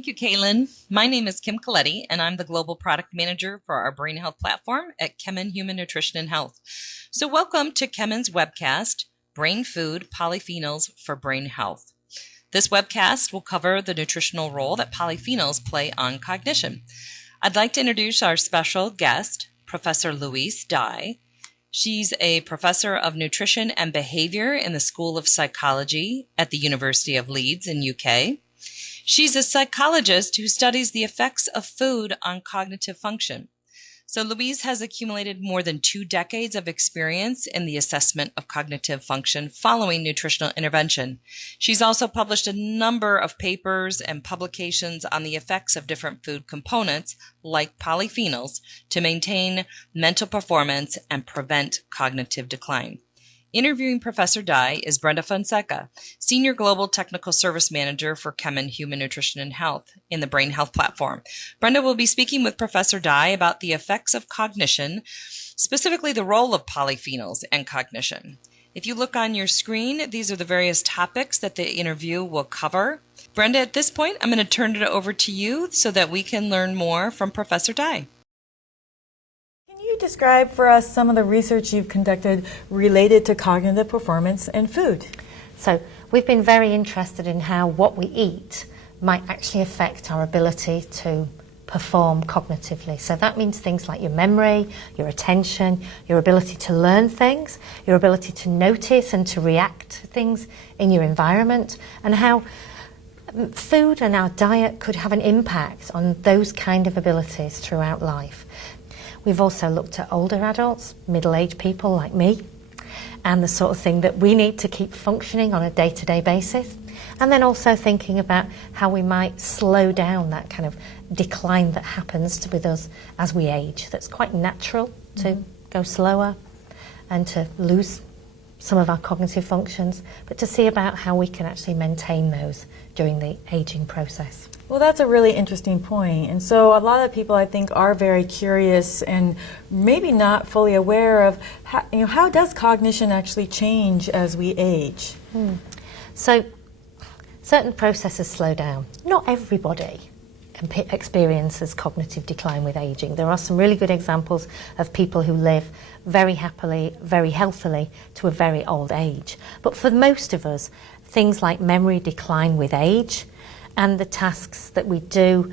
Thank you, Caitlin. My name is Kim Coletti, and I'm the Global Product Manager for our Brain Health platform at Kemin Human Nutrition and Health. So welcome to Kemin's webcast, Brain Food Polyphenols for Brain Health. This webcast will cover the nutritional role that polyphenols play on cognition. I'd like to introduce our special guest, Professor Louise Dye. She's a professor of nutrition and behavior in the School of Psychology at the University of Leeds in UK. She's a psychologist who studies the effects of food on cognitive function. So Louise has accumulated more than 2 decades of experience in the assessment of cognitive function following nutritional intervention. She's also published a number of papers and publications on the effects of different food components, like polyphenols, to maintain mental performance and prevent cognitive decline. Interviewing Professor Dye is Brenda Fonseca, Senior Global Technical Service Manager for Kemin Human Nutrition and Health in the Brain Health platform. Brenda will be speaking with Professor Dye about the effects of cognition, specifically the role of polyphenols and cognition. If you look on your screen, these are the various topics that the interview will cover. Brenda, at this point, I'm going to turn it over to you so that we can learn more from Professor Dye. Can you describe for us some of the research you've conducted related to cognitive performance and food? So we've been very interested in how what we eat might actually affect our ability to perform cognitively. So that means things like your memory, your attention, your ability to learn things, your ability to notice and to react to things in your environment, and how food and our diet could have an impact on those kind of abilities throughout life. We've also looked at older adults, middle-aged people like me, and the sort of thing that we need to keep functioning on a day-to-day basis. And then also thinking about how we might slow down that kind of decline that happens with us as we age. That's quite natural to go slower and to lose some of our cognitive functions, but to see about how we can actually maintain those during the aging process. Well, that's a really interesting point. And so a lot of people, I think, are very curious and maybe not fully aware of how does cognition actually change as we age? So certain processes slow down. Not everybody experiences cognitive decline with aging. There are some really good examples of people who live very happily, very healthily to a very old age. But for most of us, things like memory decline with age, and the tasks that we do,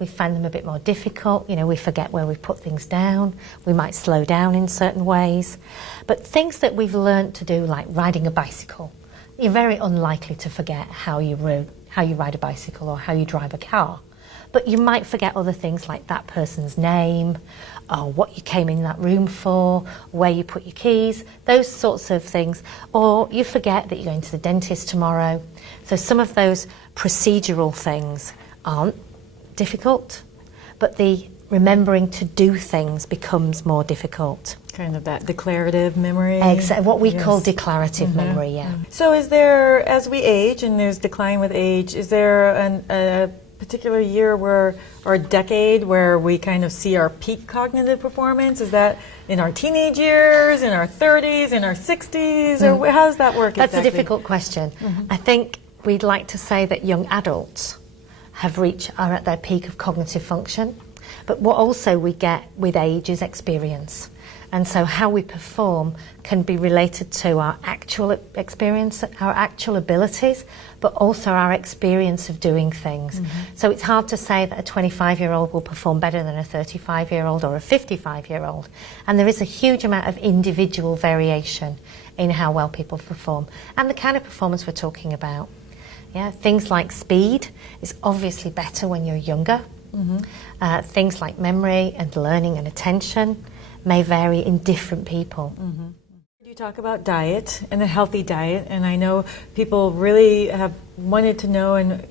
we find them a bit more difficult. You know, we forget where we put things down. We might slow down in certain ways. But things that we've learned to do, like riding a bicycle, you're very unlikely to forget how you ride a bicycle or how you drive a car. But you might forget other things like that person's name, or what you came in that room for, where you put your keys, those sorts of things. Or you forget that you're going to the dentist tomorrow. So some of those procedural things aren't difficult, but the remembering to do things becomes more difficult. Kind of that declarative memory. Exactly, what we call declarative memory, yeah. So is there, as we age, and there's decline with age, is there a particular year or a decade where we kind of see our peak cognitive performance? Is that in our teenage years, in our 30s, in our 60s, or how does that work That's exactly? a difficult question. I think we'd like to say that young adults are at their peak of cognitive function, but what also we get with age is experience. And so how we perform can be related to our actual experience, our actual abilities, but also our experience of doing things. So it's hard to say that a 25-year-old will perform better than a 35-year-old or a 55-year-old. And there is a huge amount of individual variation in how well people perform and the kind of performance we're talking about. Yeah, things like speed is obviously better when you're younger. Things like memory and learning and attention may vary in different people. You talk about diet and a healthy diet, and I know people really have wanted to know, and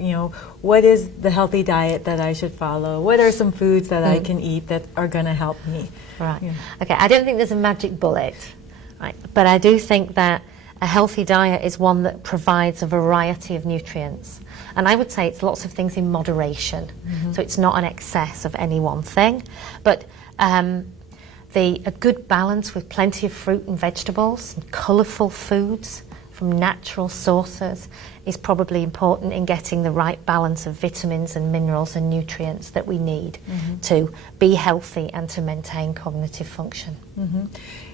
what is the healthy diet that I should follow? What are some foods that I can eat that are going to help me? Right. Yeah. Okay. I don't think there's a magic bullet, right? But I do think that a healthy diet is one that provides a variety of nutrients. And I would say it's lots of things in moderation. So it's not an excess of any one thing. But a good balance with plenty of fruit and vegetables and colourful foods, from natural sources is probably important in getting the right balance of vitamins and minerals and nutrients that we need to be healthy and to maintain cognitive function.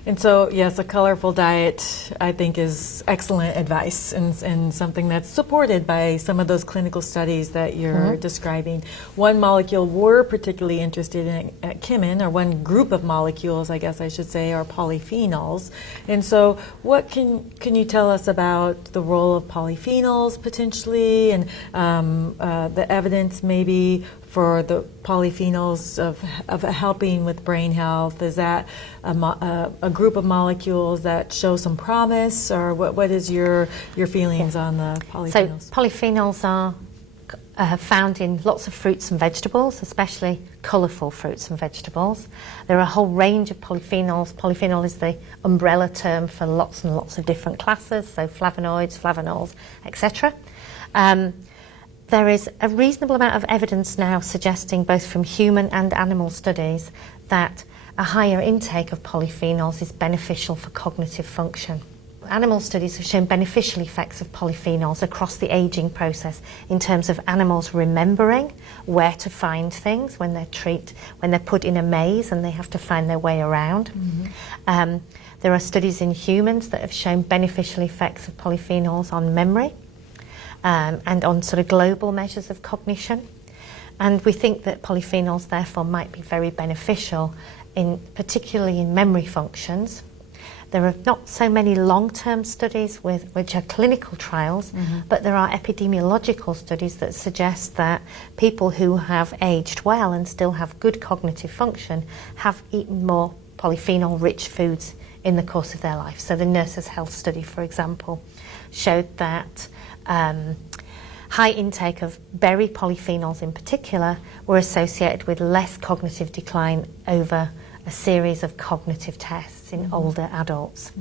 And so, yes, a colorful diet, I think, is excellent advice and something that's supported by some of those clinical studies that you're describing. One molecule we're particularly interested in at Kimin, or one group of molecules, I guess I should say, are polyphenols. And so what can you tell us about the role of polyphenols potentially, and the evidence maybe for the polyphenols of helping with brain health? Is that a group of molecules that show some promise, or what is your feelings on the polyphenols? So polyphenols are found in lots of fruits and vegetables, especially colourful fruits and vegetables. There are a whole range of polyphenols. Polyphenol is the umbrella term for lots and lots of different classes, so flavonoids, flavonols, etc. There is a reasonable amount of evidence now suggesting, both from human and animal studies, that a higher intake of polyphenols is beneficial for cognitive function. Animal studies have shown beneficial effects of polyphenols across the aging process in terms of animals remembering where to find things when they're put in a maze and they have to find their way around. There are studies in humans that have shown beneficial effects of polyphenols on memory. And on sort of global measures of cognition. And we think that polyphenols therefore might be very beneficial, particularly in memory functions. There are not so many long-term studies which are clinical trials, but there are epidemiological studies that suggest that people who have aged well and still have good cognitive function have eaten more polyphenol-rich foods in the course of their life. So the Nurses' Health Study, for example, showed that high intake of berry polyphenols in particular were associated with less cognitive decline over a series of cognitive tests in older adults.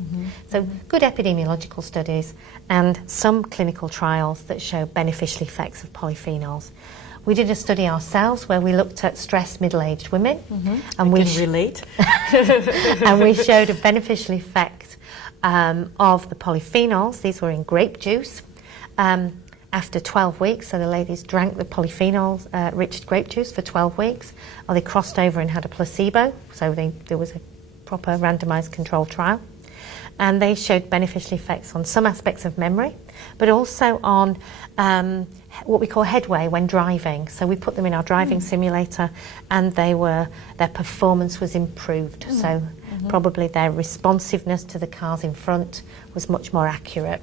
So good epidemiological studies and some clinical trials that show beneficial effects of polyphenols. We did a study ourselves where we looked at stressed middle-aged women, and we can relate. and we showed a beneficial effect of the polyphenols. These were in grape juice. After 12 weeks, so the ladies drank the polyphenols rich grape juice for 12 weeks, or they crossed over and had a placebo, so there was a proper randomized controlled trial. And they showed beneficial effects on some aspects of memory, but also on what we call headway when driving. So we put them in our driving simulator, and their performance was improved. So probably their responsiveness to the cars in front was much more accurate.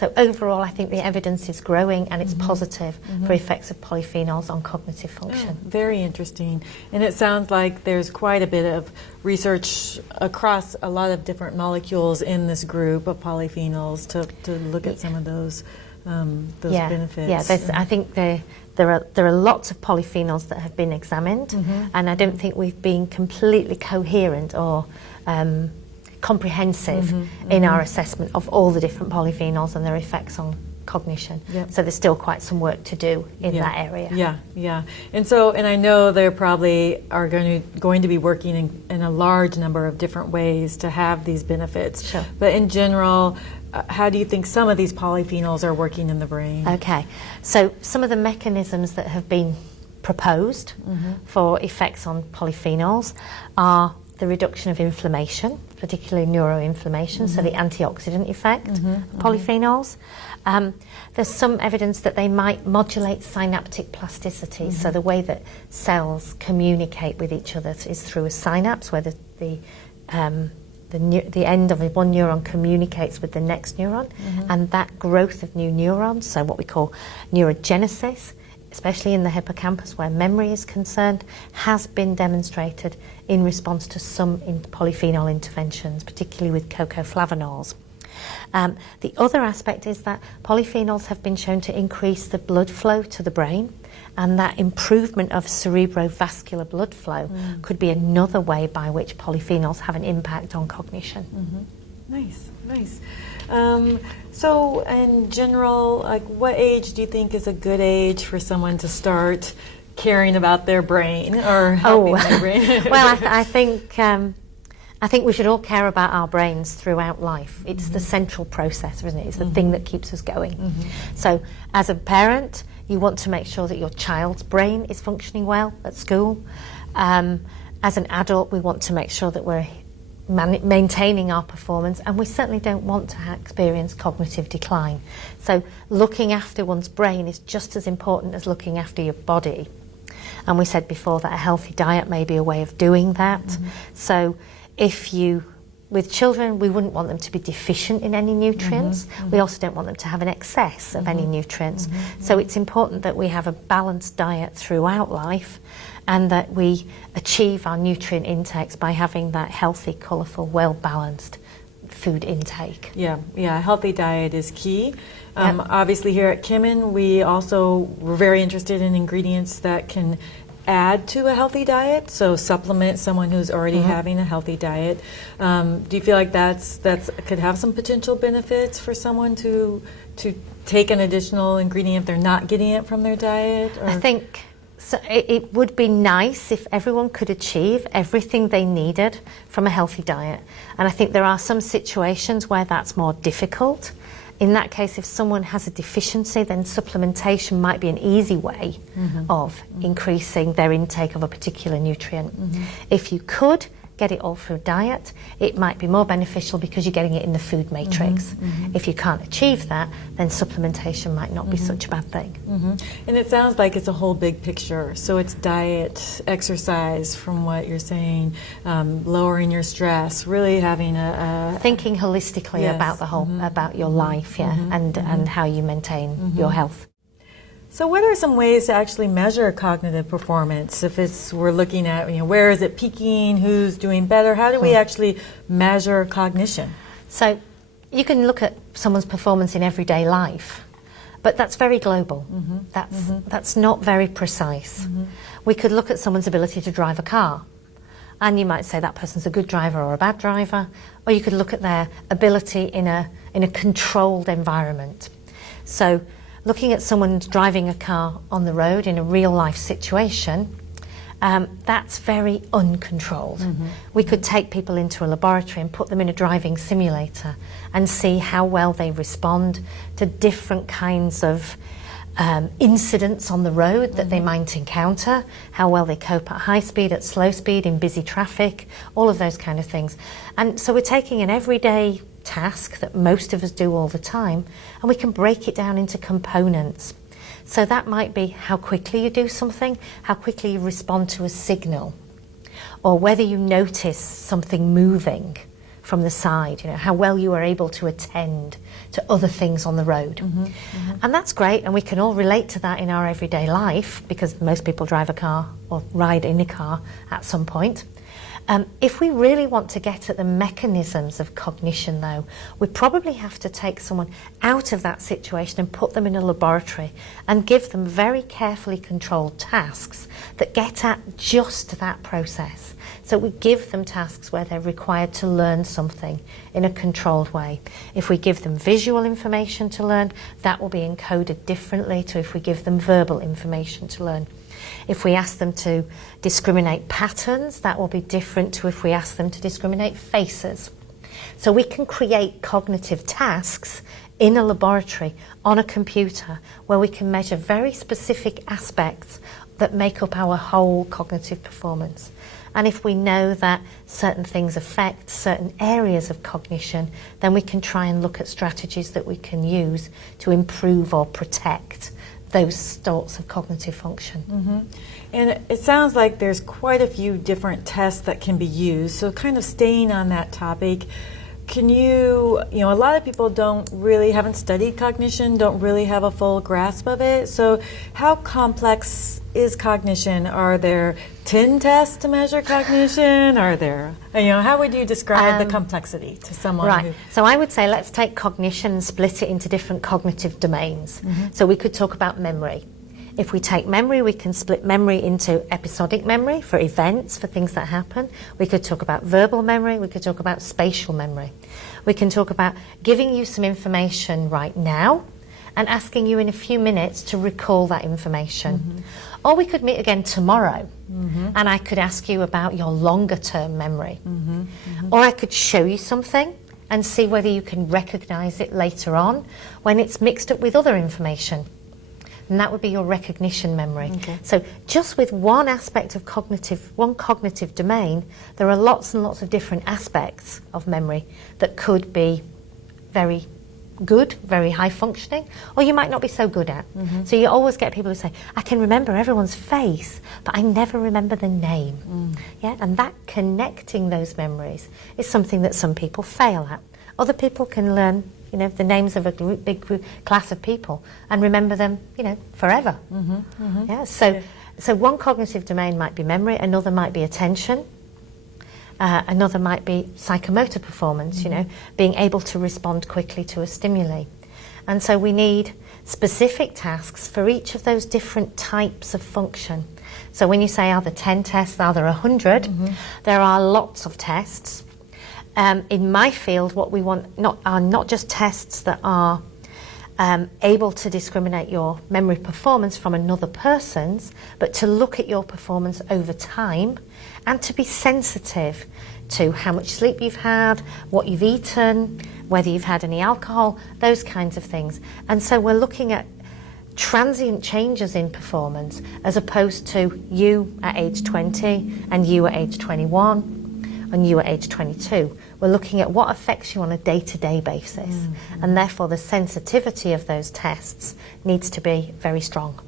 So overall, I think the evidence is growing and it's positive for effects of polyphenols on cognitive function. Very interesting. And it sounds like there's quite a bit of research across a lot of different molecules in this group of polyphenols to look at some of those benefits. Yeah, I think there are lots of polyphenols that have been examined, and I don't think we've been completely coherent or comprehensive in our assessment of all the different polyphenols and their effects on cognition. So there's still quite some work to do in that area. Yeah. And I know they probably are going to be working in a large number of different ways to have these benefits. Sure. But in general, how do you think some of these polyphenols are working in the brain? Okay, so some of the mechanisms that have been proposed for effects on polyphenols are the reduction of inflammation, particularly neuroinflammation, so the antioxidant effect of polyphenols. There's some evidence that they might modulate synaptic plasticity, so the way that cells communicate with each other is through a synapse, where the end of one neuron communicates with the next neuron, and that growth of new neurons, so what we call neurogenesis, especially in the hippocampus where memory is concerned, has been demonstrated in response to some polyphenol interventions, particularly with cocoflavonols. The other aspect is that polyphenols have been shown to increase the blood flow to the brain, and that improvement of cerebrovascular blood flow could be another way by which polyphenols have an impact on cognition. Nice. So in general, like, what age do you think is a good age for someone to start caring about their brain or helping their brain? Well, I think I think we should all care about our brains throughout life. It's the central processor, isn't it? It's the thing that keeps us going. So as a parent, you want to make sure that your child's brain is functioning well at school. As an adult, we want to make sure that we're maintaining our performance, and we certainly don't want to experience cognitive decline. So looking after one's brain is just as important as looking after your body. And we said before that a healthy diet may be a way of doing that. So with children, we wouldn't want them to be deficient in any nutrients. We also don't want them to have an excess of any nutrients. So it's important that we have a balanced diet throughout life, and that we achieve our nutrient intakes by having that healthy, colourful, well-balanced food intake. Yeah, a healthy diet is key. Obviously here at Kimmen, we're very interested in ingredients that can add to a healthy diet, so supplement someone who's already having a healthy diet. Do you feel like that's could have some potential benefits for someone to take an additional ingredient if they're not getting it from their diet? Or? I think so. It would be nice if everyone could achieve everything they needed from a healthy diet, and I think there are some situations where that's more difficult. In that case, if someone has a deficiency, then supplementation might be an easy way of increasing their intake of a particular nutrient. If you could get it all through diet, it might be more beneficial because you're getting it in the food matrix. If you can't achieve that, then supplementation might not be such a bad thing. And it sounds like it's a whole big picture. So it's diet, exercise, from what you're saying, lowering your stress, really having a thinking holistically about the whole, about your life, and how you maintain your health. So what are some ways to actually measure cognitive performance? If we're looking at, where is it peaking, who's doing better, how do we actually measure cognition? So you can look at someone's performance in everyday life, but that's very global. That's not very precise. We could look at someone's ability to drive a car, and you might say that person's a good driver or a bad driver, or you could look at their ability in a controlled environment. So looking at someone driving a car on the road in a real life situation, that's very uncontrolled. We could take people into a laboratory and put them in a driving simulator and see how well they respond to different kinds of incidents on the road that they might encounter, how well they cope at high speed, at slow speed, in busy traffic, all of those kind of things. And so we're taking an everyday task that most of us do all the time, and we can break it down into components. So that might be how quickly you do something, how quickly you respond to a signal, or whether you notice something moving from the side, how well you are able to attend to other things on the road. And that's great, and we can all relate to that in our everyday life because most people drive a car or ride in a car at some point. If we really want to get at the mechanisms of cognition, though, we probably have to take someone out of that situation and put them in a laboratory and give them very carefully controlled tasks that get at just that process. So we give them tasks where they're required to learn something in a controlled way. If we give them visual information to learn, that will be encoded differently to if we give them verbal information to learn. If we ask them to discriminate patterns, that will be different to if we ask them to discriminate faces. So we can create cognitive tasks in a laboratory on a computer where we can measure very specific aspects that make up our whole cognitive performance. And if we know that certain things affect certain areas of cognition, then we can try and look at strategies that we can use to improve or protect those sorts of cognitive function. And it sounds like there's quite a few different tests that can be used. So kind of staying on that topic, can you, a lot of people haven't studied cognition, don't really have a full grasp of it. So how complex is cognition? Are there 10 tests to measure cognition? Are there, how would you describe the complexity to someone? Right. So I would say let's take cognition and split it into different cognitive domains. So we could talk about memory. If we take memory, we can split memory into episodic memory for events, for things that happen. We could talk about verbal memory. We could talk about spatial memory. We can talk about giving you some information right now and asking you in a few minutes to recall that information. Or we could meet again tomorrow, and I could ask you about your longer term memory. Or I could show you something and see whether you can recognize it later on when it's mixed up with other information. And that would be your recognition memory. So just with one aspect of one cognitive domain, there are lots and lots of different aspects of memory that could be very good, very high functioning, or you might not be so good at. So you always get people who say, I can remember everyone's face, but I never remember the name. Yeah, and that connecting those memories is something that some people fail at. Other people can learn, the names of a big class of people and remember them, forever. Yeah. So one cognitive domain might be memory, another might be attention, another might be psychomotor performance, being able to respond quickly to a stimuli. And so we need specific tasks for each of those different types of function. So when you say, are there 10 tests, are there 100? There are lots of tests. In my field, what we want are not just tests that are able to discriminate your memory performance from another person's, but to look at your performance over time and to be sensitive to how much sleep you've had, what you've eaten, whether you've had any alcohol, those kinds of things. And so we're looking at transient changes in performance as opposed to you at age 20 and you at age 21 and you at age 22. We're looking at what affects you on a day-to-day basis, and therefore the sensitivity of those tests needs to be very strong.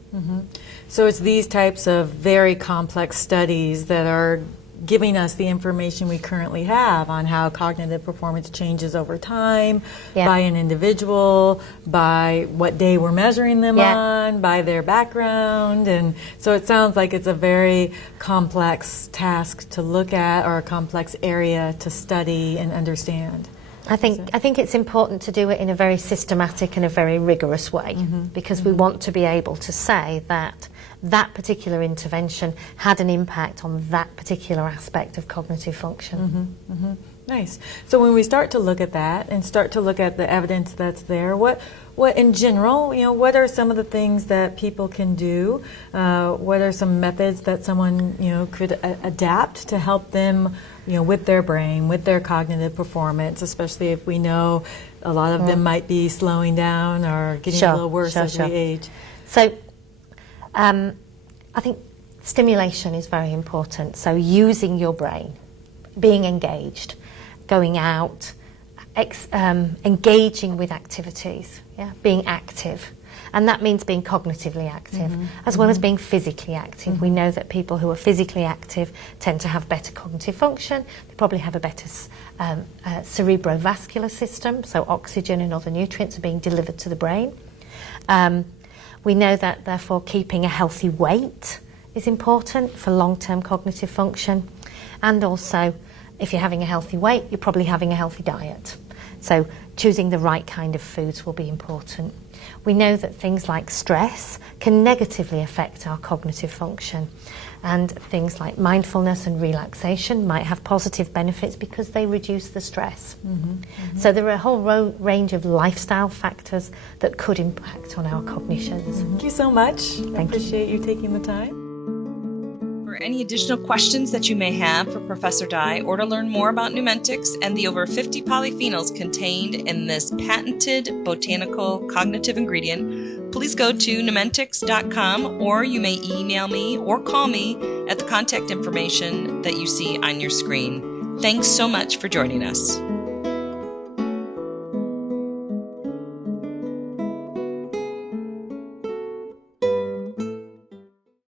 So it's these types of very complex studies that are giving us the information we currently have on how cognitive performance changes over time, by an individual, by what day we're measuring them on, by their background. And so it sounds like it's a very complex task to look at, or a complex area to study and understand. I think it's important to do it in a very systematic and a very rigorous way, because we want to be able to say that that particular intervention had an impact on that particular aspect of cognitive function. Nice. So when we start to look at that and start to look at the evidence that's there, what in general, what are some of the things that people can do? What are some methods that someone, could adapt to help them, with their brain, with their cognitive performance, especially if we know a lot of them might be slowing down or getting a little worse as we age? So I think stimulation is very important. So using your brain, being engaged, going out, engaging with activities, being active. And that means being cognitively active, as well as being physically active. We know that people who are physically active tend to have better cognitive function. They probably have a better cerebrovascular system, so oxygen and other nutrients are being delivered to the brain. We know that, therefore, keeping a healthy weight is important for long-term cognitive function. And also, if you're having a healthy weight, you're probably having a healthy diet. So choosing the right kind of foods will be important. We know that things like stress can negatively affect our cognitive function, and things like mindfulness and relaxation might have positive benefits because they reduce the stress. So there are a whole range of lifestyle factors that could impact on our cognitions. Thank you so much. Thank I appreciate you taking the time. For any additional questions that you may have for Professor Dye, or to learn more about Numentix and the over 50 polyphenols contained in this patented botanical cognitive ingredient, please go to numentix.com, or you may email me or call me at the contact information that you see on your screen. Thanks so much for joining us.